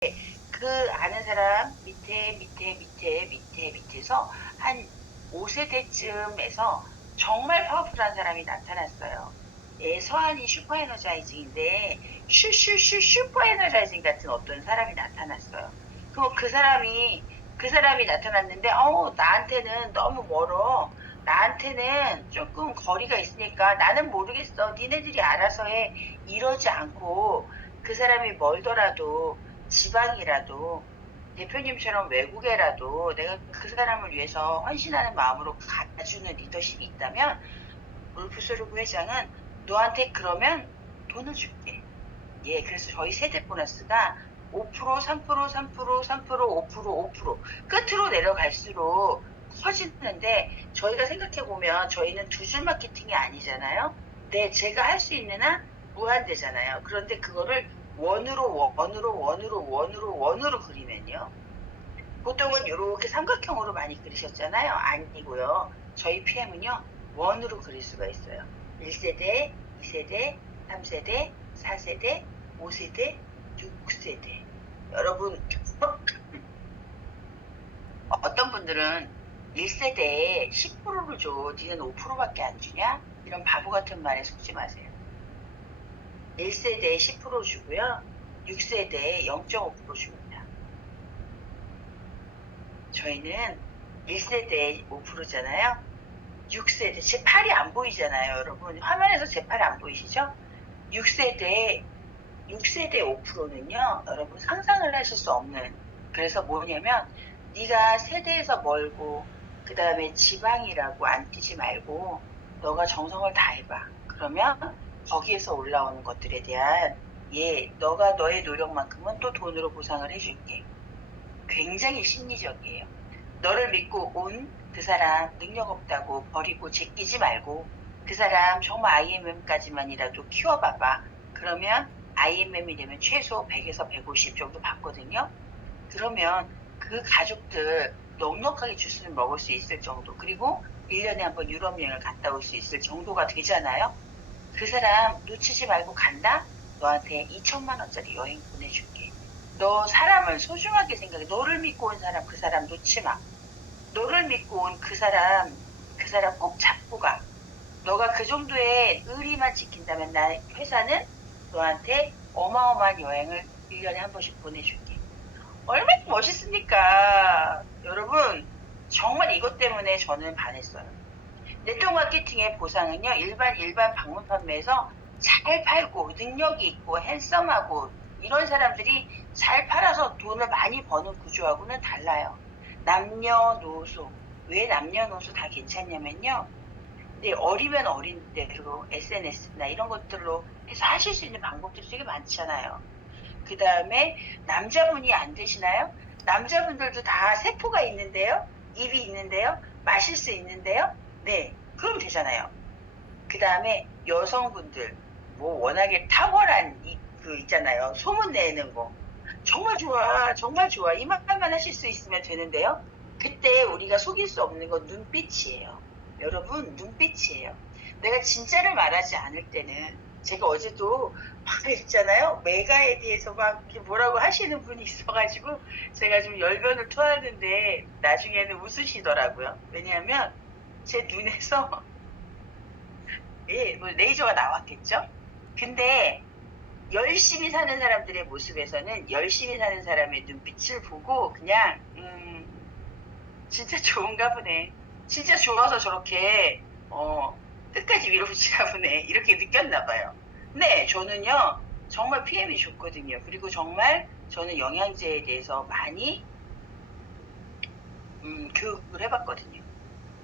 그 아는 사람 밑에서 한 5세대쯤에서 정말 파워풀한 사람이 나타났어요. 예, 서한이 슈퍼에너자이징인데 슈슈슈 슈퍼에너자이징 같은 어떤 사람이 나타났어요. 그럼 그 사람이 나타났는데 나한테는 너무 멀어. 나한테는 조금 거리가 있으니까 나는 모르겠어. 니네들이 알아서 해. 이러지 않고 그 사람이 멀더라도 지방이라도 대표님처럼 외국에라도 내가 그 사람을 위해서 헌신하는 마음으로 가주는 리더십이 있다면 울프소르브 회장은 너한테 그러면 돈을 줄게. 예, 그래서 저희 세대 보너스가 5%, 3%, 3%, 3%, 5%, 5% 끝으로 내려갈수록 커지는데 저희가 생각해보면 저희는 두 줄 마케팅이 아니잖아요. 네, 제가 할 수 있는 한 무한대잖아요. 그런데 그거를 원으로 그리면요. 보통은 이렇게 삼각형으로 많이 그리셨잖아요. 아니고요. 저희 PM은요. 원으로 그릴 수가 있어요. 1세대, 2세대, 3세대, 4세대, 5세대, 6세대. 여러분, 어떤 분들은 1세대에 10%를 줘. 니는 5%밖에 안 주냐? 이런 바보 같은 말에 속지 마세요. 1세대에 10% 주고요. 6세대에 0.5% 줍니다. 저희는 1세대에 5%잖아요. 6세대, 제 팔이 안 보이잖아요, 여러분. 화면에서 제 팔이 안 보이시죠? 6세대 5%는요, 여러분 상상을 하실 수 없는. 그래서 뭐냐면, 네가 세대에서 멀고, 그 다음에 지방이라고 안 뛰지 말고, 너가 정성을 다해봐. 그러면 거기에서 올라오는 것들에 대한, 너가 너의 노력만큼은 또 돈으로 보상을 해줄게. 굉장히 심리적이에요. 너를 믿고 온 그 사람 능력 없다고 버리고 제끼지 말고 그 사람 정말 IMM까지만이라도 키워봐봐. 그러면 IMM이 되면 최소 100에서 150 정도 받거든요. 그러면 그 가족들 넉넉하게 주스를 먹을 수 있을 정도, 그리고 1년에 한 번 유럽 여행을 갔다 올 수 있을 정도가 되잖아요. 그 사람 놓치지 말고 간다? 너한테 2천만 원짜리 여행 보내줄게. 너 사람을 소중하게 생각해. 너를 믿고 온 사람, 그 사람 놓지 마. 너를 믿고 온 그 사람 꼭 잡고 가. 너가 그 정도의 의리만 지킨다면 회사는 너한테 어마어마한 여행을 1년에 한 번씩 보내줄게. 얼마나 멋있습니까? 여러분, 정말 이것 때문에 저는 반했어요. 네트워크 마케팅의 보상은요, 일반 방문 판매에서 잘 팔고, 능력이 있고, 핸섬하고, 이런 사람들이 잘 팔아서 돈을 많이 버는 구조하고는 달라요. 남녀노소. 왜 남녀노소 다 괜찮냐면요. 근데 어리면 어린 대로 SNS나 이런 것들로 해서 하실 수 있는 방법들이 되게 많잖아요. 그 다음에 남자분이 안 되시나요? 남자분들도 다 세포가 있는데요. 입이 있는데요. 마실 수 있는데요. 네, 그럼 되잖아요. 그 다음에 여성분들, 뭐 워낙에 탁월한 그 있잖아요. 소문 내는 거. 정말 좋아, 정말 좋아. 이 말만 하실 수 있으면 되는데요. 그때 우리가 속일 수 없는 건 눈빛이에요. 여러분, 눈빛이에요. 내가 진짜를 말하지 않을 때는 제가 어제도 막 있잖아요. 메가에 대해서 막 이렇게 뭐라고 하시는 분이 있어가지고 제가 좀 열변을 토하는데 나중에는 웃으시더라고요. 왜냐하면 제 눈에서 뭐 레이저가 나왔겠죠? 근데 열심히 사는 사람들의 모습에서는 열심히 사는 사람의 눈빛을 보고 그냥 진짜 좋은가 보네. 진짜 좋아서 저렇게 끝까지 밀어붙이나 보네. 이렇게 느꼈나 봐요. 네, 저는요 정말 PM이 좋거든요. 그리고 정말 저는 영양제에 대해서 많이 교육을 해봤거든요.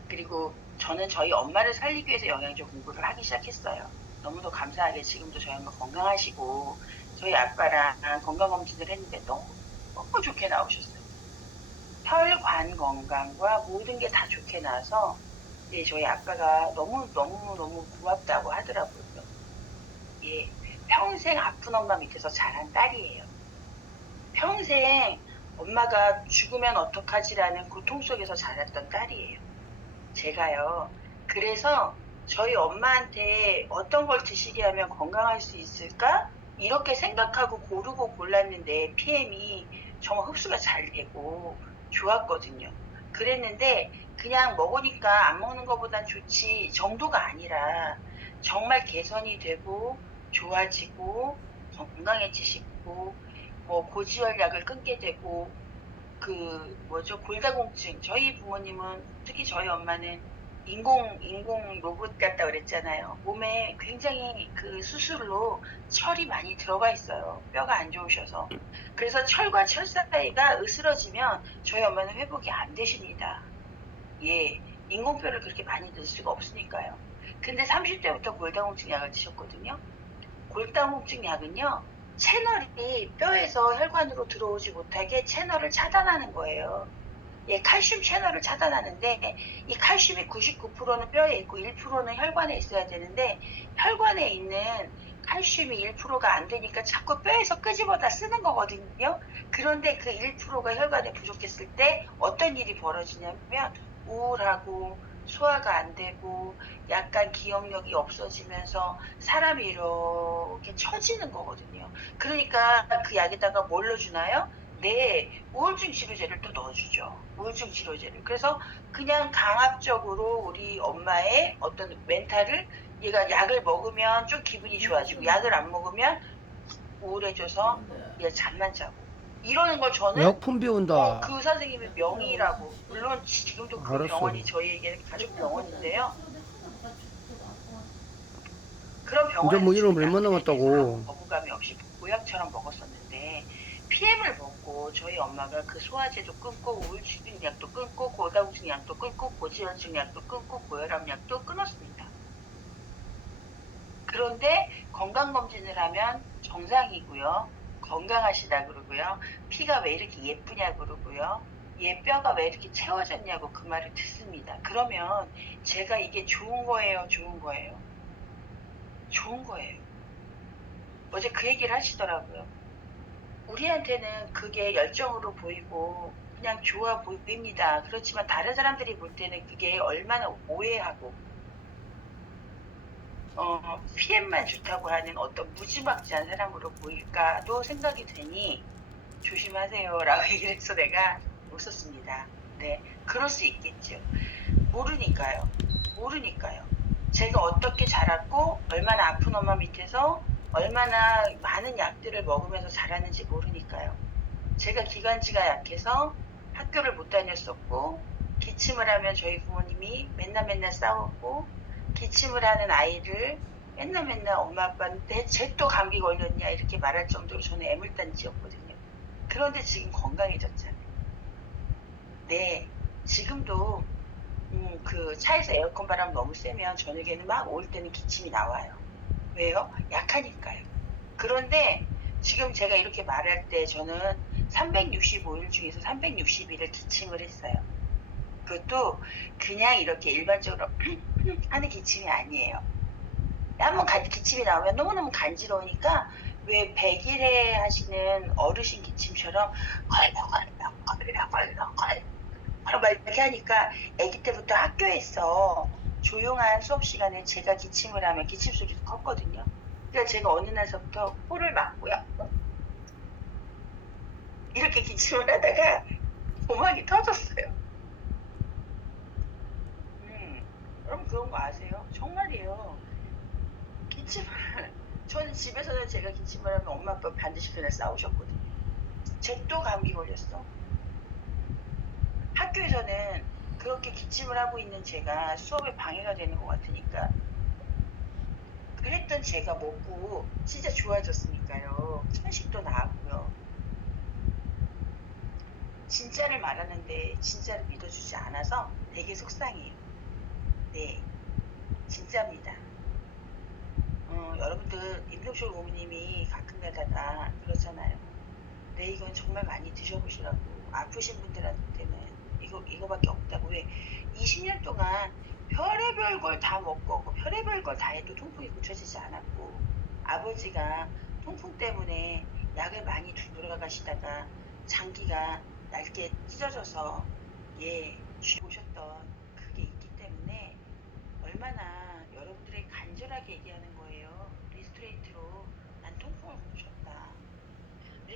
그리고 저는 저희 엄마를 살리기 위해서 영양제 공부를 하기 시작했어요. 너무도 감사하게 지금도 저희 엄마 건강하시고 저희 아빠랑 건강검진을 했는데 너무 좋게 나오셨어요. 혈관 건강과 모든 게 다 좋게 나와서 저희 아빠가 너무 고맙다고 하더라고요. 예, 평생 아픈 엄마 밑에서 자란 딸이에요. 평생 엄마가 죽으면 어떡하지라는 고통 속에서 자랐던 딸이에요. 제가요. 그래서 저희 엄마한테 어떤 걸 드시게 하면 건강할 수 있을까? 이렇게 생각하고 고르고 골랐는데 PM이 정말 흡수가 잘 되고 좋았거든요. 그랬는데 그냥 먹으니까 안 먹는 것보단 좋지 정도가 아니라 정말 개선이 되고 좋아지고 건강해지시고 뭐 고지혈약을 끊게 되고 그 뭐죠 골다공증 저희 부모님은 특히 저희 엄마는 인공 로봇 같다 그랬잖아요. 몸에 굉장히 그 수술로 철이 많이 들어가 있어요. 뼈가 안 좋으셔서. 그래서 철과 철 사이가 으스러지면 저희 엄마는 회복이 안 되십니다. 예, 인공뼈를 그렇게 많이 넣을 수가 없으니까요. 근데 30대부터 골다공증 약을 드셨거든요. 골다공증 약은요, 채널이 뼈에서 혈관으로 들어오지 못하게 채널을 차단하는 거예요. 예, 칼슘 채널을 차단하는데 이 칼슘이 99%는 뼈에 있고 1%는 혈관에 있어야 되는데 혈관에 있는 칼슘이 1%가 안 되니까 자꾸 뼈에서 끄집어다 쓰는 거거든요. 그런데 그 1%가 혈관에 부족했을 때 어떤 일이 벌어지냐면 우울하고 소화가 안 되고 약간 기억력이 없어지면서 사람이 이렇게 처지는 거거든요. 그러니까 그 약에다가 뭘 넣어주나요? 네, 우울증 치료제를 또 넣어주죠. 우울증 치료제를. 그래서 그냥 강압적으로 우리 엄마의 어떤 멘탈을 얘가 약을 먹으면 좀 기분이 좋아지고 약을 안 먹으면 우울해져서 얘 잠만 자고 이러는 걸 저는 약품 배운다. 그 선생님의 명의라고 물론 지금도 그 알았어. 병원이 저희에게는 가족 병원인데요. 그런 이제 뭐 병원에서 이러면 주는 얼마 약들에 대해서 아무 남았다고. 거부감이 없이 보약처럼 먹었었는데 PM을 먹고 저희 엄마가 그 소화제도 끊고 우울증 약도 끊고 고다공증 약도 끊고 고지혈증 약도 끊고 고혈압 약도 끊었습니다. 그런데 건강검진을 하면 정상이고요. 건강하시다 그러고요. 피가 왜 이렇게 예쁘냐 그러고요. 얘 뼈가 왜 이렇게 채워졌냐고 그 말을 듣습니다. 그러면 제가 이게 좋은 거예요, 좋은 거예요? 좋은 거예요. 어제 그 얘기를 하시더라고요. 우리한테는 그게 열정으로 보이고 그냥 좋아 보입니다. 그렇지만 다른 사람들이 볼 때는 그게 얼마나 오해하고 PM만 좋다고 하는 어떤 무지막지한 사람으로 보일까도 생각이 되니 조심하세요라고 얘기를 해서 내가 웃었습니다. 네, 그럴 수 있겠죠. 모르니까요. 모르니까요. 제가 어떻게 자랐고 얼마나 아픈 엄마 밑에서 얼마나 많은 약들을 먹으면서 자랐는지 모르니까요. 제가 기관지가 약해서 학교를 못 다녔었고 기침을 하면 저희 부모님이 맨날 싸웠고 기침을 하는 아이를 맨날 엄마 아빠한테 쟤 또 감기 걸렸냐 이렇게 말할 정도로 저는 애물단지였거든요. 그런데 지금 건강해졌잖아요. 네, 지금도 그 차에서 에어컨 바람 너무 세면 저녁에는 막 올 때는 기침이 나와요. 왜요? 약하니까요. 그런데 지금 제가 이렇게 말할 때 저는 365일 중에서 360일을 기침을 했어요. 그것도 그냥 이렇게 일반적으로 하는 기침이 아니에요. 한번 기침이 나오면 너무너무 간지러우니까 왜 100일에 하시는 어르신 기침처럼 막 이렇게 하니까 아기 때부터 학교에서 조용한 수업 시간에 제가 기침을 하면 기침 소리도 컸거든요. 그러니까 제가 어느 날서부터 코를 막고요. 이렇게 기침을 하다가 고막이 터졌어요. 여러분 그런 거 아세요? 정말이에요. 기침을 저는 집에서는 제가 기침을 하면 엄마 아빠 반드시 그날 싸우셨거든요. 쟤 또 감기 걸렸어. 학교에서는 그렇게 기침을 하고 있는 제가 수업에 방해가 되는 것 같으니까 그랬던 제가 먹고 진짜 좋아졌으니까요. 천식도 나았고요. 진짜를 말하는데 진짜를 믿어주지 않아서 되게 속상해요. 네, 진짜입니다. 여러분들 임종철 고모님이 가끔 가다가 그러잖아요. 네, 이건 정말 많이 드셔보시라고. 아프신 분들한테는 이거밖에 없다고. 왜 20년 동안 별의별 걸 다 먹고 별의별 걸 다 해도 통풍이 고쳐지지 않았고 아버지가 통풍 때문에 약을 많이 들어가시다가 장기가 낡게 찢어져서 예, 보셨던 그게 있기 때문에 얼마나 여러분들이 간절하게 얘기하는 거예요. 리스트레이트로 난 통풍을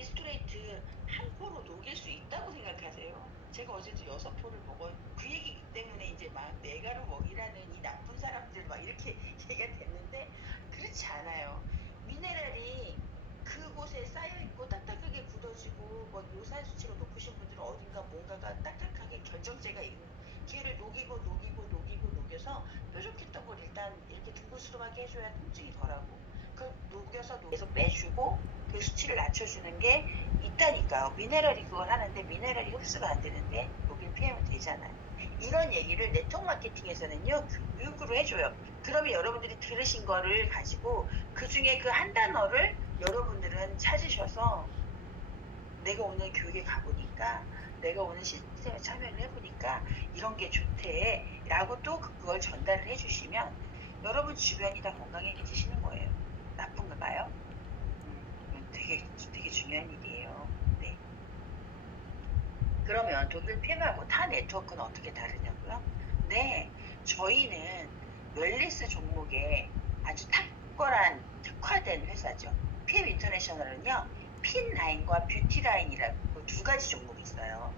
리스토레이트 한 포로 녹일 수 있다고 생각하세요? 제가 어제도 6포를 먹어요. 그 얘기 때문에 이제 막 내가로 먹이라는 이 나쁜 사람들 막 이렇게 얘기가 됐는데 그렇지 않아요. 미네랄이 그곳에 쌓여있고 딱딱하게 굳어지고 뭐 요산 수치가 높으신 분들은 어딘가 뭔가가 딱딱하게 결정체가 있는 걔를 녹여서 뾰족했던 걸 일단 이렇게 둥글스름하게 해줘야 통증이 덜하고 그걸 녹여서 빼주고 그 수치를 낮춰주는 게 있다니까요. 미네랄이 그걸 하는데 미네랄이 흡수가 안 되는데 여길 피하면 되잖아요. 이런 얘기를 네트워크 마케팅에서는요 교육으로 해줘요. 그러면 여러분들이 들으신 거를 가지고 그 중에 그 한 단어를 여러분들은 찾으셔서 내가 오늘 교육에 가보니까 내가 오늘 시스템에 참여를 해보니까 이런 게 좋대 라고 또 그걸 전달을 해주시면 여러분 주변이 다 건강해지시는 거예요. 나쁜가요? 되게 중요한 일이에요. 네. 그러면 독일 팸하고 타 네트워크는 어떻게 다르냐고요? 네, 저희는 웰리스 종목에 아주 탁월한 특화된 회사죠. 팸 인터내셔널은요, 핀 라인과 뷰티 라인이라고 두 가지 종목이 있어요.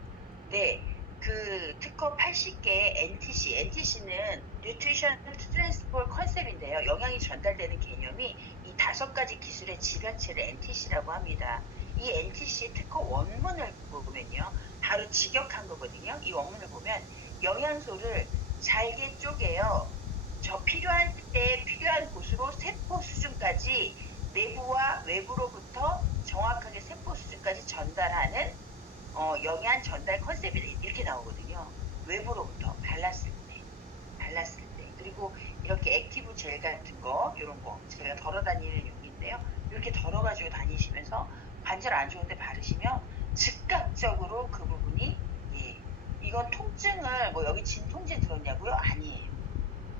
네, 그 특허 80개 NTC는 뉴트리션 트랜스포트 컨셉인데요. 영양이 전달되는 개념이 이 5가지 기술의 집약체를 NTC라고 합니다. 이 NTC의 특허 원문을 보면요. 바로 직역한 거거든요. 이 원문을 보면 영양소를 잘게 쪼개요. 저 필요한 때 필요한 곳으로 세포 수준까지 내부와 외부로부터 정확하게 세포 수준까지 전달하는 영양 전달 컨셉이 이렇게 나오거든요. 외부로부터 발랐을 때. 그리고 이렇게 액티브 젤 같은 거, 이런 거 제가 덜어 다니는 용기인데요. 이렇게 덜어가지고 다니시면서 관절 안 좋은데 바르시면 즉각적으로 그 부분이 예, 이건 통증을 뭐 여기 진통제 들었냐고요? 아니에요.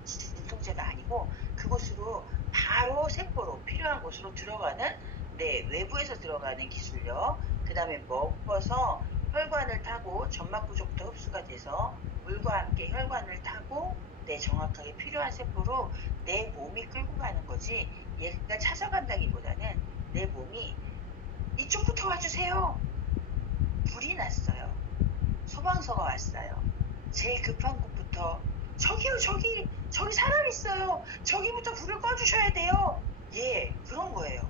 진통제가 아니고 그곳으로 바로 세포로 필요한 곳으로 들어가는 네, 외부에서 들어가는 기술력. 그 다음에 먹어서 혈관을 타고 점막 구조부터 흡수가 돼서 물과 함께 혈관을 타고 네, 정확하게 필요한 세포로 내 몸이 끌고 가는 거지 얘가 찾아간다기보다는 내 몸이 이쪽부터 와주세요. 불이 났어요. 소방서가 왔어요. 제일 급한 곳부터 저기요 저기 사람 있어요. 저기부터 불을 꺼주셔야 돼요. 예, 그런 거예요.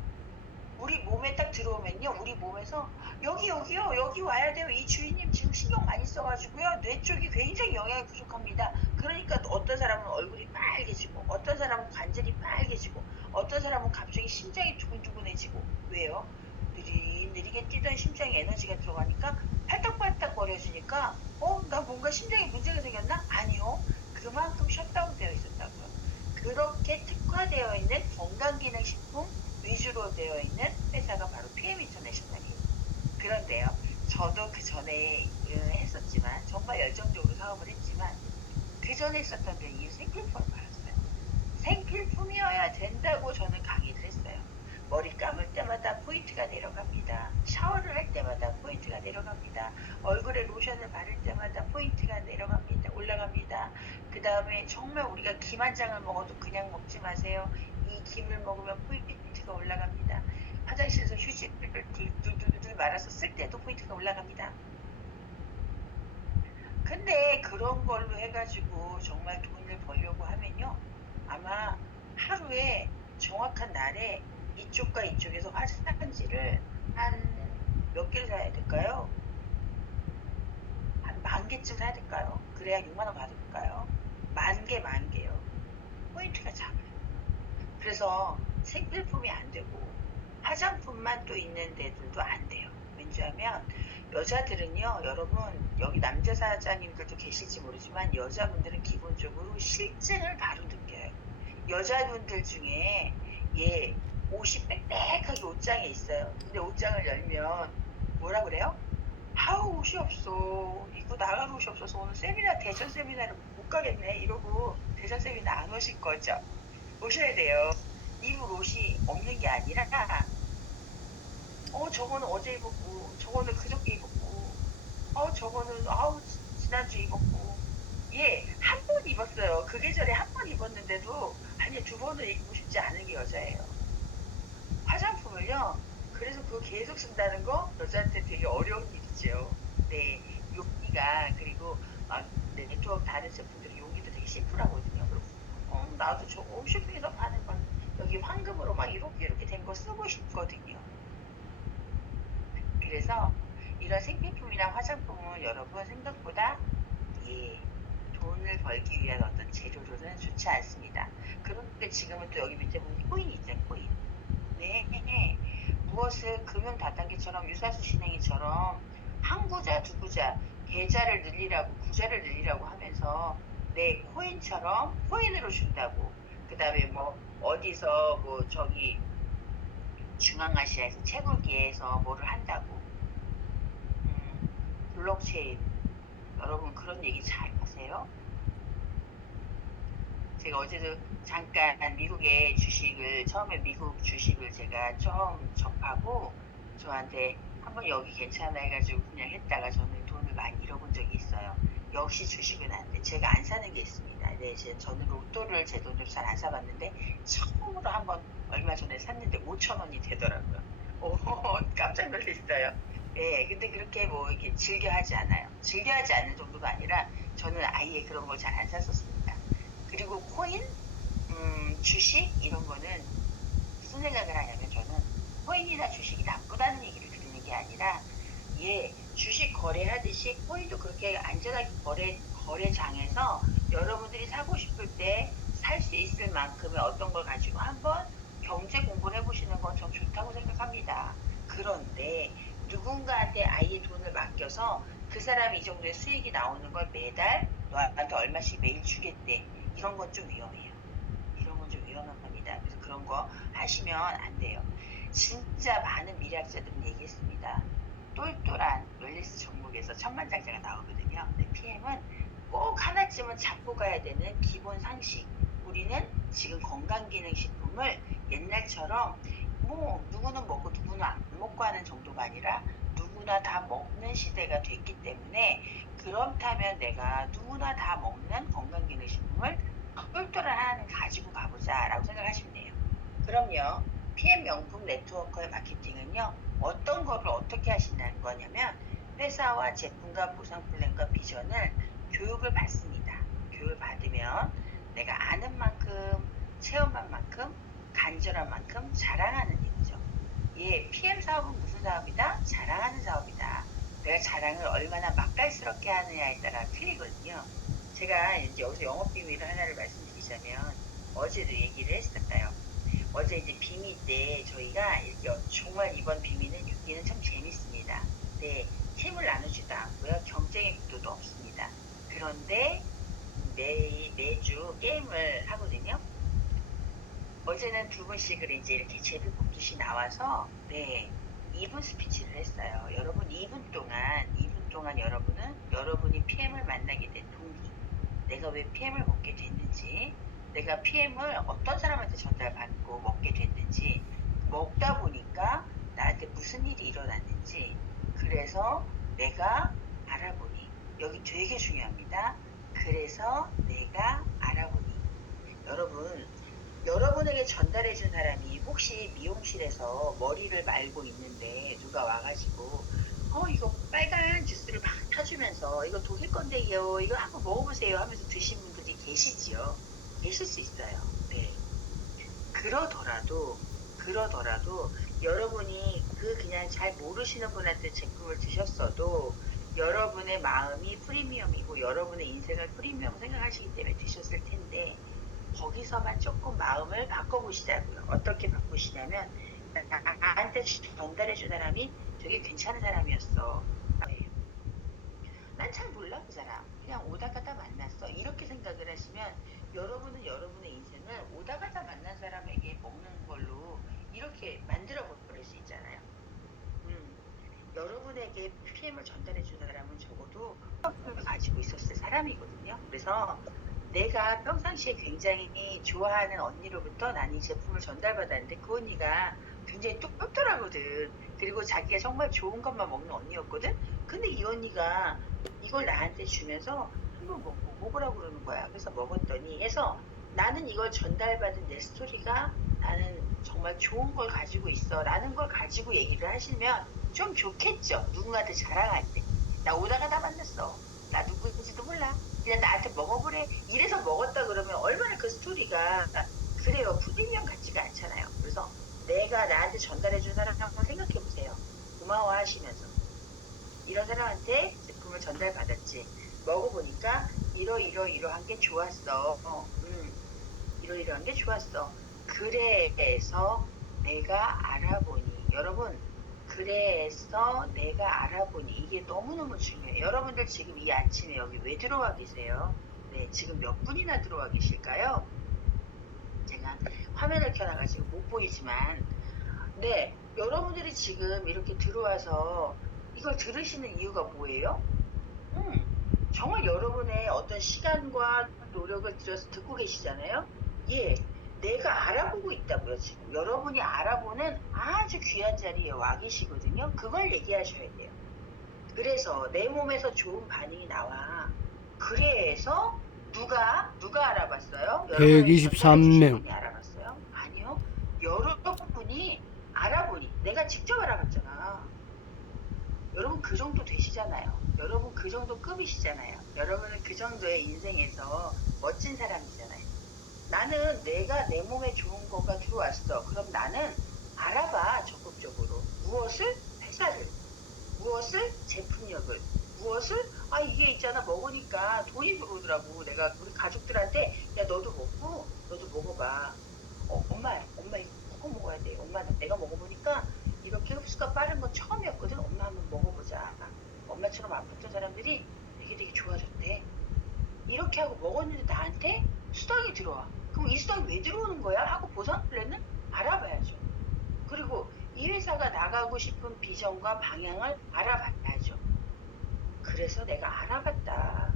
우리 몸에 딱 들어오면요, 우리 몸에서 여기요 여기 와야 돼요. 이 주인님 지금 신경 많이 써가지고요 뇌 쪽이 굉장히 영양이 부족합니다. 그러니까 어떤 사람은 얼굴이 빨개지고 어떤 사람은 관절이 빨개지고 어떤 사람은 갑자기 심장이 두근두근해지고 왜요? 느리게 뛰던 심장에 에너지가 들어가니까 팔딱팔딱 거려지니까 나 뭔가 심장에 문제가 생겼나? 아니요. 그만큼 셧다운 되어 있었다고요. 그렇게 특화되어 있는 건강기능식품 위주로 되어 있는 회사가 바로 PM 인터내셔널이에요. 그런데요, 저도 그 전에 했었지만 정말 열정적으로 사업을 했지만 그 전에 있었던 게 이 생필품을 팔았어요. 생필품이어야 된다고 저는 강의를 했어요. 머리 감을 때마다 포인트가 내려갑니다. 샤워를 할 때마다 포인트가 내려갑니다. 얼굴에 로션을 바를 때마다 포인트가 내려갑니다. 올라갑니다. 그 다음에 정말 우리가 김 한 장을 먹어도 그냥 먹지 마세요. 이 김을 먹으면 포인트가 올라갑니다. 화장실에서 휴지를 둘둘둘 말아서 쓸 때도 포인트가 올라갑니다. 근데 그런 걸로 해가지고 정말 돈을 벌려고 하면요. 아마 하루에 정확한 날에 이쪽과 이쪽에서 화장지를 한 몇 개를 사야 될까요? 한 10,000개쯤 사야 될까요? 그래야 6만 원 받을까요? 만 개요. 포인트가 작아요. 그래서 생필품이 안 되고 화장품만 또 있는 데들도 안 돼요. 왜냐하면 여자들은요, 여러분 여기 남자 사장님들도 계실지 모르지만 여자분들은 기본적으로 실증을 바로 느껴요. 여자분들 중에 예 옷이 빽빽하게 옷장에 있어요. 근데 옷장을 열면 뭐라 그래요? 아우 옷이 없어. 입고 나갈 옷이 없어서 오늘 세미나 대전 세미나를 못 가겠네 이러고 대전 세미나 안 오실 거죠? 오셔야 돼요. 입을 옷이 없는 게 아니라 저거는 어제 입었고 저거는 그저께 입었고 저거는 지난주 입었고 예, 한 번 입었어요. 그 계절에 한 번 입었는데도 아니 2번을 입고 싶지 않은 게 여자예요. 화장품을요, 그래서 그거 계속 쓴다는 거 여자한테 되게 어려운 일이죠. 네, 용기가 그리고 네트워크 다른 제품들이 용기도 되게 심플하거든요. 그리고 나도 저 홈쇼핑에서 파는 막 여기 황금으로 막 이렇게 된 거 쓰고 싶거든요. 그래서 이런 생필품이나 화장품은 여러분 생각보다 예, 돈을 벌기 위한 어떤 재료로는 좋지 않습니다. 그런데 지금은 또 여기 밑에 보면 코인이 있잖아요, 코인. 네, 무엇을 금융 다단계처럼 유사수 신행이처럼 한 구자 두 구자 계좌를 늘리라고 구자를 늘리라고 하면서 내 코인처럼 코인으로 준다고 그 다음에 뭐 어디서 뭐 저기 중앙아시아에서 채굴기에서 뭐를 한다고 블록체인 여러분 그런 얘기 잘 하세요? 제가 어제도 잠깐 미국의 주식을 처음에 미국 주식을 제가 좀 접하고 저한테 한번 여기 괜찮아 해가지고 그냥 했다가 저는 돈을 많이 잃어본 적이 있어요. 역시 주식은 안 돼. 제가 안 사는 게 있습니다. 네, 저는 로또를 제 돈으로 잘 안 사봤는데 처음으로 한번 얼마 전에 샀는데 5천 원이 되더라고요. 오, 깜짝 놀랐어요. 예, 근데 그렇게 뭐 이렇게 즐겨하지 않아요. 즐겨하지 않는 정도가 아니라 저는 아예 그런 걸 잘 안 샀었습니다. 그리고 코인, 주식 이런 거는 무슨 생각을 하냐면 저는 코인이나 주식이 나쁘다는 얘기를 드리는 게 아니라 예, 주식 거래하듯이 코인도 그렇게 안전하게 거래장에서 여러분들이 사고 싶을 때 살 수 있을 만큼의 어떤 걸 가지고 한번 경제 공부를 해보시는 건 전 좋다고 생각합니다. 그런데 누군가한테 아예 돈을 맡겨서 그 사람이 이 정도의 수익이 나오는 걸 매달 너한테 얼마씩 매일 주겠대. 이런 건 좀 위험해요. 이런 건 좀 위험한 겁니다. 그래서 그런 거 하시면 안 돼요. 진짜 많은 미래학자들은 얘기했습니다. 똘똘한 웰니스 종목에서 천만장자가 나오거든요. 근데 PM은 꼭 하나쯤은 잡고 가야 되는 기본 상식. 우리는 지금 건강기능식품을 옛날처럼 뭐 누구는 먹고 누구는 안 먹고 하는 정도가 아니라 누구나 다 먹는 시대가 됐기 때문에 그렇다면 내가 누구나 다 먹는 건강기능식품을 똘똘한 하나는 가지고 가보자 라고 생각하시면 돼요. 그럼요. PM 명품 네트워크의 마케팅은요. 어떤 거를 어떻게 하신다는 거냐면 회사와 제품과 보상 플랜과 비전을 교육을 받습니다. 교육을 받으면 내가 아는 만큼 체험한 만큼 간절한 만큼 자랑하는 일이죠. 예, PM 사업은 무슨 사업이다? 자랑하는 사업이다. 내가 자랑을 얼마나 맛깔스럽게 하느냐에 따라 틀리거든요. 제가 이제 여기서 영업 비밀을 하나를 말씀드리자면 어제도 얘기를 했었어요. 어제 이제 비밀 때 저희가 이렇게 정말 이번 비밀은 6기는 참 재밌습니다. 네, 팀을 나누지도 않고요. 경쟁의 구도도 없습니다. 그런데 매주 게임을 하거든요. 어제는 두 분씩을 이제 이렇게 제비 뽑듯이 나와서 네 2분 스피치를 했어요. 여러분 2분 동안 여러분은 여러분이 PM을 만나게 된 동기, 내가 왜 PM을 먹게 됐는지, 내가 PM을 어떤 사람한테 전달받고 먹게 됐는지, 먹다 보니까 나한테 무슨 일이 일어났는지, 그래서 내가 알아보니 여기 되게 중요합니다. 그래서 내가 알아보니 여러분 여러분에게 전달해 준 사람이 혹시 미용실에서 머리를 말고 있는데 누가 와가지고 이거 빨간 주스를 막 타주면서 이거 독일 건데요 이거 한번 먹어보세요 하면서 드신 분들이 계시지요. 계실 수 있어요. 네. 그러더라도 여러분이 그 그냥 잘 모르시는 분한테 제품을 드셨어도 여러분의 마음이 프리미엄이고 여러분의 인생을 프리미엄 생각하시기 때문에 드셨을 텐데 거기서만 조금 마음을 바꿔보시자고요. 어떻게 바꾸시냐면 나한테 전달해준 사람이 되게 괜찮은 사람이었어. 난 잘 몰라 그 사람. 그냥 오다 가다 만났어. 이렇게 생각을 하시면 여러분은 여러분의 인생을 오다 가다 만난 사람에게 먹는 걸로 이렇게 만들어 버릴 수 있잖아요. 음, 여러분에게 PM을 전달해 준 사람은 적어도 을 가지고 있었을 사람이거든요. 그래서 내가 평상시에 굉장히 좋아하는 언니로부터 난 이 제품을 전달받았는데 그 언니가 굉장히 똘똘하거든. 그리고 자기가 정말 좋은 것만 먹는 언니였거든. 근데 이 언니가 이걸 나한테 주면서 한번 먹으라고 그러는 거야. 그래서 먹었더니 해서 나는 이걸 전달받은 내 스토리가 나는 정말 좋은 걸 가지고 있어 라는 걸 가지고 얘기를 하시면 좀 좋겠죠. 누군가한테 자랑할 때. 나 오다가 다 만났어. 나 누구인지도 몰라. 그냥 나한테 먹어보래. 이래서 먹었다 그러면 얼마나 그 스토리가 그래요. 프리미엄 같지가 않잖아요. 그래서 내가 나한테 전달해준 사람 한번 생각해 보세요. 고마워하시면서 이런 사람한테 제품을 전달받았지. 먹어보니까 이러이러이러한 게 좋았어. 이러이러한 게 좋았어. 그래서 내가 알아보니 여러분 그래서 내가 알아보니 이게 너무너무 중요해요. 여러분들 지금 이 아침에 여기 왜 들어와 계세요? 네, 지금 몇 분이나 들어와 계실까요? 제가 화면을 켜놔가지고 못 보이지만 네, 여러분들이 지금 이렇게 들어와서 이걸 들으시는 이유가 뭐예요? 음, 정말 여러분의 어떤 시간과 노력을 들여서 듣고 계시잖아요. 예, 내가 알아보고 있다고요, 지금. 여러분이 알아보는 아주 귀한 자리에 와 계시거든요. 그걸 얘기하셔야 돼요. 그래서 내 몸에서 좋은 반응이 나와. 그래서 누가 알아봤어요? 여러분에게 전달해 주신 123명. 분이 알아봤어요? 아니요. 여러분이 알아보니 내가 직접 알아봤잖아. 여러분 그 정도 되시잖아요. 여러분 그 정도 급이시잖아요. 여러분은 그 정도의 인생에서 멋진 사람이잖아요. 나는 내가 내 몸에 좋은 거가 들어왔어. 그럼 나는 알아봐, 적극적으로. 무엇을? 회사를. 무엇을? 제품력을. 무엇을? 아, 이게 있잖아. 먹으니까 돈이 들어오더라고. 내가 우리 가족들한테, 야, 너도 먹고, 너도 먹어봐. 엄마 이거 먹어야 돼. 엄마, 내가 먹어보니까 이렇게 흡수가 빠른 건 처음이었거든. 엄마 한번 먹어보자. 엄마처럼 아팠던 사람들이 되게 좋아졌대. 이렇게 하고 먹었는데 나한테 수당이 들어와. 그럼 이 수당이 왜 들어오는 거야? 하고 보상 플랜은 알아봐야죠. 그리고 이 회사가 나가고 싶은 비전과 방향을 알아봐야죠. 그래서 내가 알아봤다.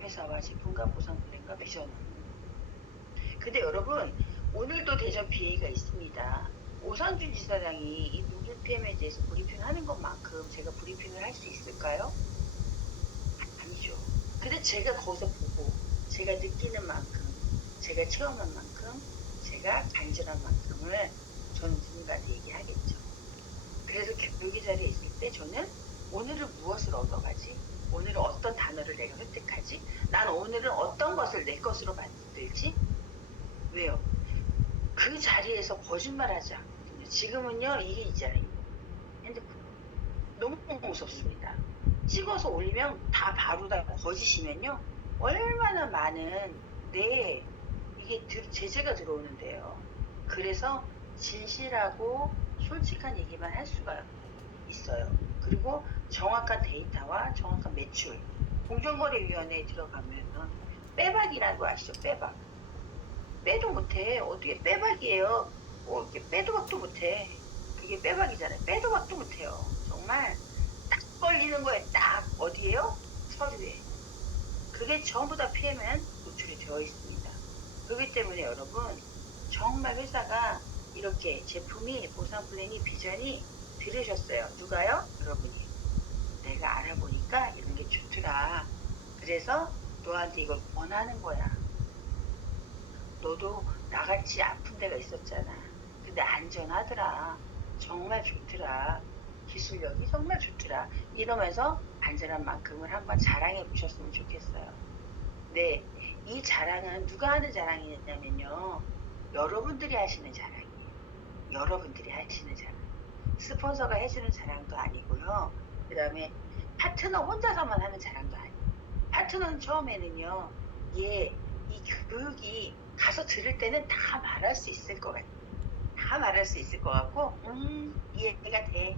회사와 제품과 보상 플랜과 비전을. 근데 여러분, 오늘도 대전 BA가 있습니다. 오상준 지사장이 이 누리PM에 대해서 브리핑하는 것만큼 제가 브리핑을 할 수 있을까요? 아니죠. 근데 제가 거기서 보고 제가 느끼는 만큼 제가 체험한 만큼 제가 간절한 만큼을 저는 누군가한테 얘기하겠죠. 그래서 교육의 자리에 있을 때 저는 오늘은 무엇을 얻어가지? 오늘은 어떤 단어를 내가 획득하지? 난 오늘은 어떤 것을 내 것으로 만들지? 왜요? 그 자리에서 거짓말하지 않거든요. 지금은요 이게 있잖아요. 핸드폰 너무 무섭습니다. 찍어서 올리면 다 바로 다 거짓이면요 얼마나 많은 네 이게 제재가 들어오는데요. 그래서 진실하고 솔직한 얘기만 할 수가 있어요. 그리고 정확한 데이터와 정확한 매출. 공정거래위원회에 들어가면 빼박이라는 거 아시죠? 빼박. 빼도 못해. 어떻게 빼박이에요? 이렇게 빼도 박도 못해. 그게 빼박이잖아요. 빼도 박도 못해요. 정말 딱 걸리는 거에 딱 어디에요? 서류에. 그게 전부 다 PM은 노출이 되어 있습니다. 그렇기 때문에 여러분 정말 회사가 이렇게 제품이 보상 플랜이 비전이 들으셨어요. 누가요? 여러분이. 내가 알아보니까 이런 게 좋더라. 그래서 너한테 이걸 권하는 거야. 너도 나같이 아픈 데가 있었잖아. 근데 안전하더라. 정말 좋더라. 기술력이 정말 좋더라. 이러면서 안전한 만큼을 한번 자랑해 보셨으면 좋겠어요. 네, 이 자랑은 누가 하는 자랑이냐면요. 여러분들이 하시는 자랑이에요. 여러분들이 하시는 자랑. 스폰서가 해주는 자랑도 아니고요. 그 다음에 파트너 혼자서만 하는 자랑도 아니에요. 파트너는 처음에는요. 이 교육이 가서 들을 때는 다 말할 수 있을 것 같아요. 다 말할 수 있을 것 같고 이해가 돼.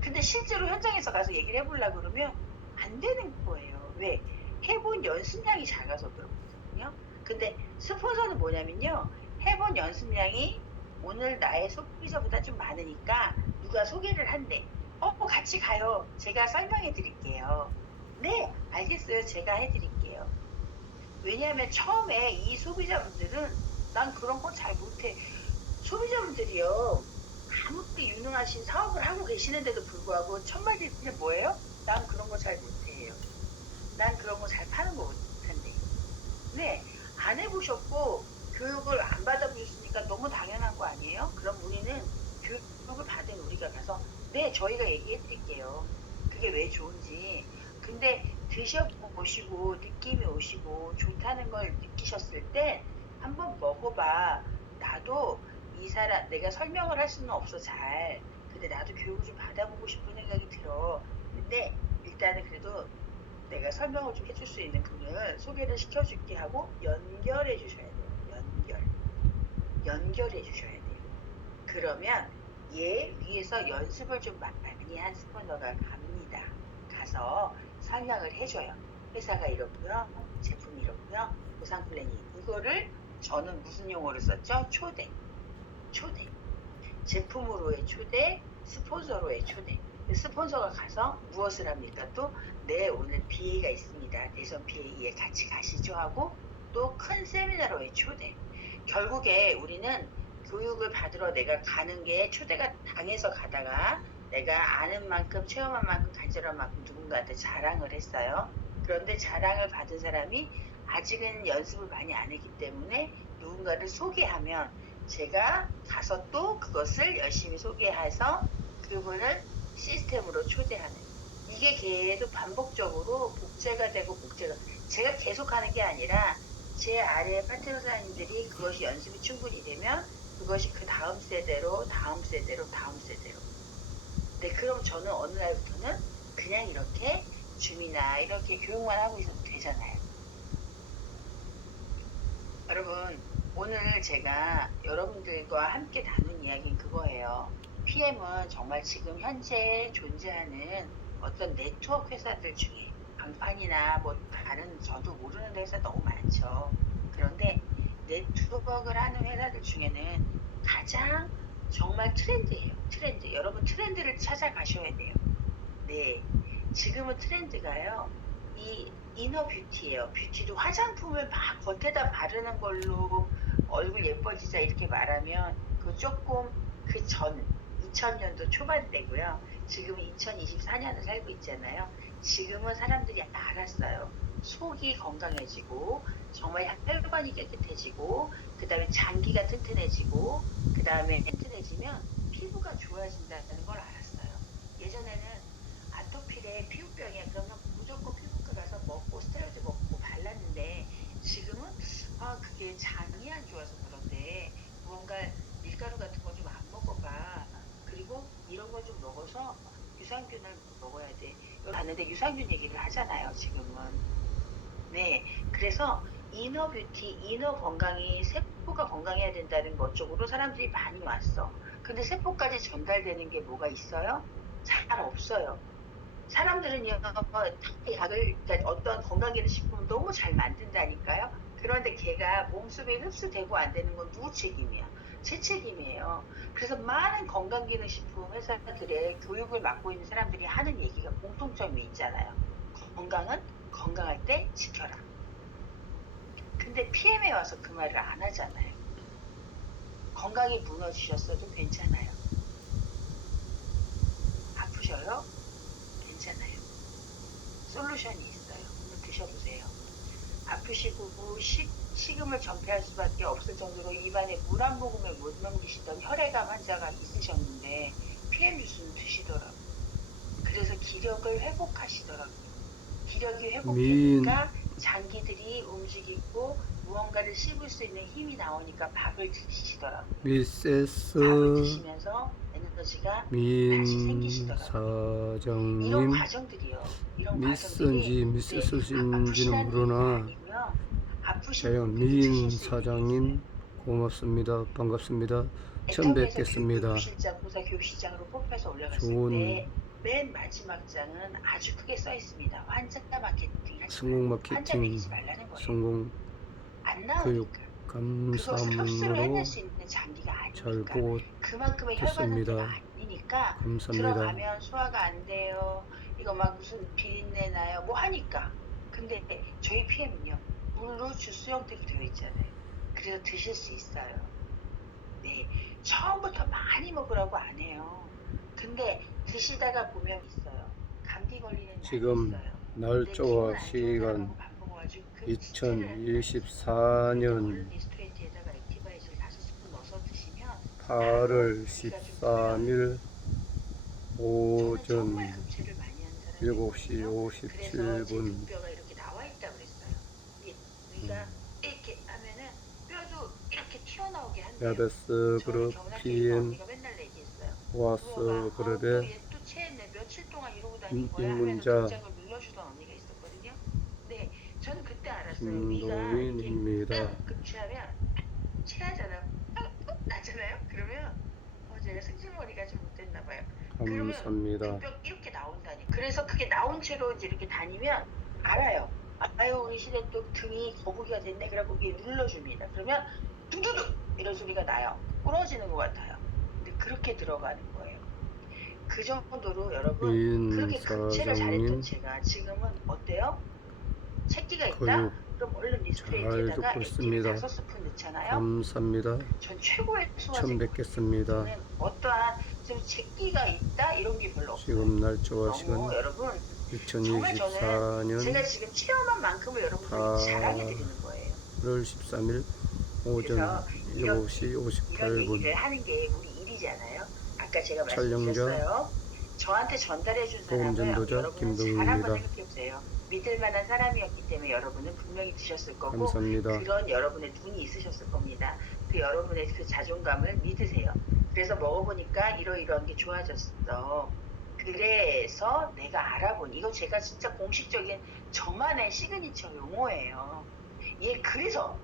근데 실제로 현장에서 가서 얘기를 해보려고 그러면 안 되는 거예요. 왜? 해본 연습량이 작아서 그렇거든요. 근데 스폰서는 뭐냐면요. 해본 연습량이 오늘 나의 소비자보다 좀 많으니까 누가 소개를 한대. 같이 가요. 제가 설명해 드릴게요. 네, 알겠어요. 제가 해드릴게요. 왜냐하면 처음에 이 소비자분들은 난 그런 거 잘 못해. 소비자분들이요. 아무리 유능하신 사업을 하고 계시는데도 불구하고 첫 마디는 뭐예요? 난 그런 거 잘 못해요. 난 그런 거 잘 파는 거 못한대. 네, 안 해보셨고 교육을 안 받아보셨으니까 너무 당연한 거 아니에요? 그럼 우리는 저희가 얘기해 드릴게요. 그게 왜 좋은지. 근데 드셔보시고 느낌이 오시고 좋다는 걸 느끼셨을 때 한번 먹어봐. 나도 이 사람 내가 설명을 할 수는 없어 잘. 근데 나도 교육을 좀 받아보고 싶은 생각이 들어. 근데 일단은 그래도 내가 설명을 좀 해줄 수 있는 분을 소개를 시켜줄게 하고 연결해 주셔야 돼요. 연결해 주셔야 돼요. 그러면 얘 위에서 연습을 좀 많이 한 스포너가 갑니다. 가서 설명을 해줘요. 회사가 이렇고요. 제품이 이렇고요. 보상 플랜이 이거를 저는 무슨 용어를 썼죠? 초대. 제품으로의 초대, 스폰서로의 초대. 스폰서가 가서 무엇을 합니까? 또, 네, 오늘 BA가 있습니다. 대선 BA에 같이 가시죠 하고 또 큰 세미나로의 초대. 결국에 우리는 교육을 받으러 내가 가는 게 초대가 당해서 가다가 내가 아는 만큼, 체험한 만큼, 간절한 만큼 누군가한테 자랑을 했어요. 그런데 자랑을 받은 사람이 아직은 연습을 많이 안 했기 때문에 누군가를 소개하면 제가 가서 또 그것을 열심히 소개해서 그분을 시스템으로 초대하는 이게 계속 반복적으로 복제가 되고 제가 계속 하는 게 아니라 제 아래 파트너사님들이 그것이 연습이 충분히 되면 그것이 그 다음 세대로 네, 그럼 저는 어느 날부터는 그냥 이렇게 줌이나 이렇게 교육만 하고 있어도 되잖아요. 여러분, 오늘 제가 여러분들과 함께 나눈 이야기는 그거예요. PM은 정말 지금 현재 존재하는 어떤 네트워크 회사들 중에 방판이나 뭐 다른 저도 모르는 회사 너무 많죠. 그런데 네트워크를 하는 회사들 중에는 가장 정말 트렌드예요. 트렌드. 여러분 트렌드를 찾아가셔야 돼요. 네. 지금은 트렌드가요. 이 이너 뷰티예요. 뷰티도 화장품을 막 겉에다 바르는 걸로 얼굴 예뻐지자 이렇게 말하면 그 조금 그 전 2000년도 초반대고요. 지금은 2024년을 살고 있잖아요. 지금은 사람들이 알았어요. 속이 건강해지고 정말 혈관이 깨끗해지고 그 다음에 장기가 튼튼해지고 그 다음에 튼튼해지면 피부가 좋아진다는 걸 알았어요. 예전에는 아토피래 피부병이야 그러면 무조건 피부과 가서 먹고 스테로이드 먹고 발랐는데 지금은 그게 장이 안 좋아서 그런데 무언가 밀가루 같은 거 좀 안 먹어봐. 그리고 이런 거 좀 먹어서 유산균을 먹어야 돼. 여기 봤는데 유산균 얘기를 하잖아요 지금은. 네, 그래서 이너 뷰티, 이너 건강이 세포가 건강해야 된다는 것 쪽으로 사람들이 많이 왔어. 근데 세포까지 전달되는 게 뭐가 있어요? 잘 없어요. 사람들은요, 약을, 그러니까 어떤 건강기능식품을 너무 잘 만든다니까요. 그런데 걔가 몸속에 흡수되고 안 되는 건 누구 책임이야? 제 책임이에요. 그래서 많은 건강기능식품 회사들의 교육을 맡고 있는 사람들이 하는 얘기가 공통점이 있잖아요. 건강은 건강할 때 지켜라. 근데 PM에 와서 그 말을 안 하잖아요. 건강이 무너지셨어도 괜찮아요. 아프셔요? 괜찮아요. 솔루션이 있어요. 한번 드셔보세요. 아프시고 식음을 전폐할 수밖에 없을 정도로 입안에 물 한 모금을 못 넘기시던 혈액암 환자가 있으셨는데 PM 주스는 드시더라고요. 그래서 기력을 회복하시더라고요. 기력이 회복되니까 장기들이 움직이고 무언가를 씹을 수 있는 힘이 나오니까 밥을 드시더라고요. 미세스 밥을 드시면서 에너지가 다시 생기시더라고요. 이런 사장님, 과정들이요. 이런 과정들이 미스인지 이제 미세스인지는 아프시다는 얘기가 모르나 아니고요. 아프신 자연 분들도 드실 민 수 있는 게 있어요. 사장님 고맙습니다. 반갑습니다. 처음 애텀에서 뵙겠습니다. 보사 교육실장으로 뽑혀서 올라갔을 좋은 때 맨 마지막 장은 아주 크게 써 있습니다. 환자 마케팅 하지 성공 말고 환자 마케팅 매기지 말라는 거예요. 성공 안 교육 나오니까. 그것을 흡수를 해낼 감사문으로 수 있는 장기가 잘 아니니까. 보고 그만큼의 혈관 상태가 듣습니다. 아니니까 감사합니다. 들어가면 소화가 안 돼요. 이거 막 무슨 비린내 나요. 뭐 하니까. 근데 저희 PM은요. 물로 주스 형태로 되어 있잖아요. 그래서 드실 수 있어요. 네. 처음부터 많이 먹으라고 안 해요. 근데 드시다가 보면 있어요. 감기 걸리는 날이 지금 있어요. 근데 기분 날짜와 안 좋은 시간 사람하고 밥 먹어가지고 그 지체를 하는 날이 있어요. 그때 2024년 얼른 리스트레이트에다가 액티바이저를 5스푼 넣어서 드시면 바로 8월 위가 좀 풀려요. 13일 저는 오전 정말 급체를 많이 하는 사람이거든요. 7시 그래서 제 57분 등뼈가 이렇게 나와 있다 그랬어요. 이게 위가 이렇게 하면은 뼈도 이렇게 튀어나오게 한대요. 야베스 저를 그룹 경락해 있는 PM 언니가 맨날 얘기했어요. 와스 부모가 또 그룹의 얘 또 체했네 며칠 동안 이러고 다닌 거야 하면서 입문자 등짝을 눌러주던 언니가 있었거든요. 네, 저는 그때 알았어요. 위가 이렇게 김동인입니다. 급취하면 체하잖아요. 나잖아요. 그러면 제가 승질머리가 좀 못됐나 봐요. 그러면 감사합니다. 등뼈 이렇게 나온다니. 그래서 그게 나온 채로 이제 이렇게 다니면 알아요. 아유 우리 시대 또 등이 거북이가 됐네. 그래갖고 이게 눌러줍니다. 그러면 두두두 이런 소리가 나요. 부러지는 것 같아요. 근데 그렇게 들어가는 거예요. 그 정도로 여러분 임 그렇게 급체를 잘했던 사장님 제가 지금은 어때요? 새끼가 있다? 교육 그럼 얼른 잘 리스트레이트에다가 듣고 액티를 있습니다. 5스푼 넣잖아요. 감사합니다. 전 최고의 처음 소화제거든요. 뵙겠습니다. 저는 어떠한 좀 새끼가 있다 이런 게 별로 없어요. 지금 날짜와 너무 시간 여러분 정말 저는 제가 2024년 지금 체험한 만큼을 여러분들에게 자랑해 드리는 거예요. 8월 13일 오전 그래서 7시 이런 58분 얘기를 하는 게 우리 일이잖아요. 아까 제가 촬영자 말씀드렸어요. 저한테 전달해 준 사람을 보험전도자 여러분은 잘 김동희입니다. 한번 생각해 보세요. 믿을 만한 사람이었기 때문에 여러분은 분명히 드셨을 거고 감사합니다. 그런 여러분의 눈이 있으셨을 겁니다. 그 여러분의 그 자존감을 믿으세요. 그래서 먹어보니까 이러이러한 게 좋아졌어. 그래서 내가 알아보니 이거 제가 진짜 공식적인 저만의 시그니처 용어예요. 예, 그래서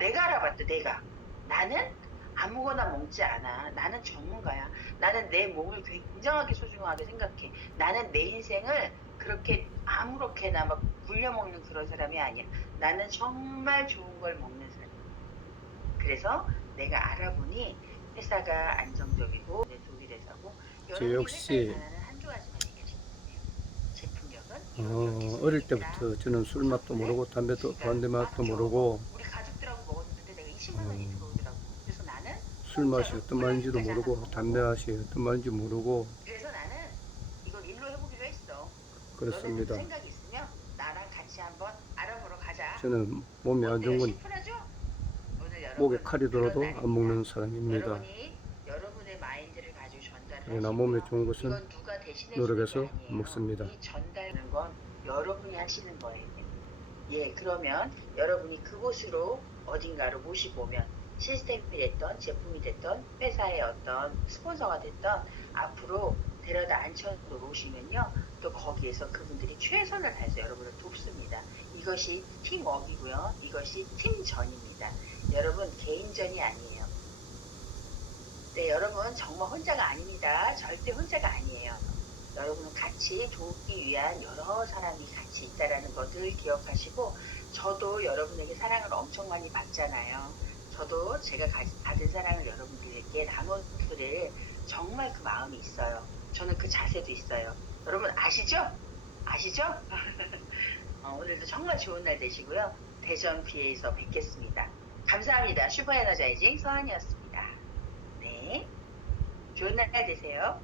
내가 알아봤다. 내가 나는 아무거나 먹지 않아. 나는 전문가야. 나는 내 몸을 굉장하게 소중하게 생각해. 나는 내 인생을 그렇게 아무렇게나 막 굴려먹는 그런 사람이 아니야. 나는 정말 좋은 걸 먹는 사람. 그래서 내가 알아보니 회사가 안정적이고 내 독일회사고 저 여러분이 회사에 역시 관한은 한두 가지만 얘기하시면 돼요. 제품력은 이렇게 어릴 쓰겠다. 때부터 저는 술 맛도 모르고 담배도 반대 맛도 모르고 우리 가족들하고 먹었는데 내가 20만 원이 들어오더라고. 그래서 나는 술 맛이 어떤 말인지도 모르고 담배 맛이 어떤 말인지 모르고 그래서 나는 이걸 일로 해보기로 했어. 그렇습니다. 너네들 생각 있으면 나랑 같이 한번 알아보러 가자. 저는 몸이 안 좋은 어때요? 건 심플하죠? 오늘 여러분 목에 칼이 들어도 그런 안 먹는 날입니다. 사람입니다. 여러분이 여러분의 마인드를 가지고 전달을 그러나 몸에 하시고요. 좋은 것은 이건 누가 대신해 노력해서 주는 게 아니에요. 먹습니다. 이 전달하는 건 여러분이 하시는 거예요. 예, 그러면 여러분이 그곳으로 어딘가로 모시고 오면 시스템이 됐던 제품이 됐던 회사의 어떤 스폰서가 됐던 앞으로 데려다 앉혀놓으시면요 또 거기에서 그분들이 최선을 다해서 여러분을 돕습니다. 이것이 팀워크이고요. 이것이 팀전입니다. 여러분 개인전이 아니에요. 네, 여러분 정말 혼자가 아닙니다. 절대 혼자가 아니에요. 여러분은 같이 돕기 위한 여러 사람이 같이 있다라는 것을 기억하시고 저도 여러분에게 사랑을 엄청 많이 받잖아요. 저도 제가 받은 사랑을 여러분들에게 나눠드릴 정말 그 마음이 있어요. 저는 그 자세도 있어요. 여러분 아시죠? 아시죠? 오늘도 정말 좋은 날 되시고요. 대전 PA에서 뵙겠습니다. 감사합니다. 슈퍼에너자이징 서한이었습니다. 네, 좋은 날 되세요.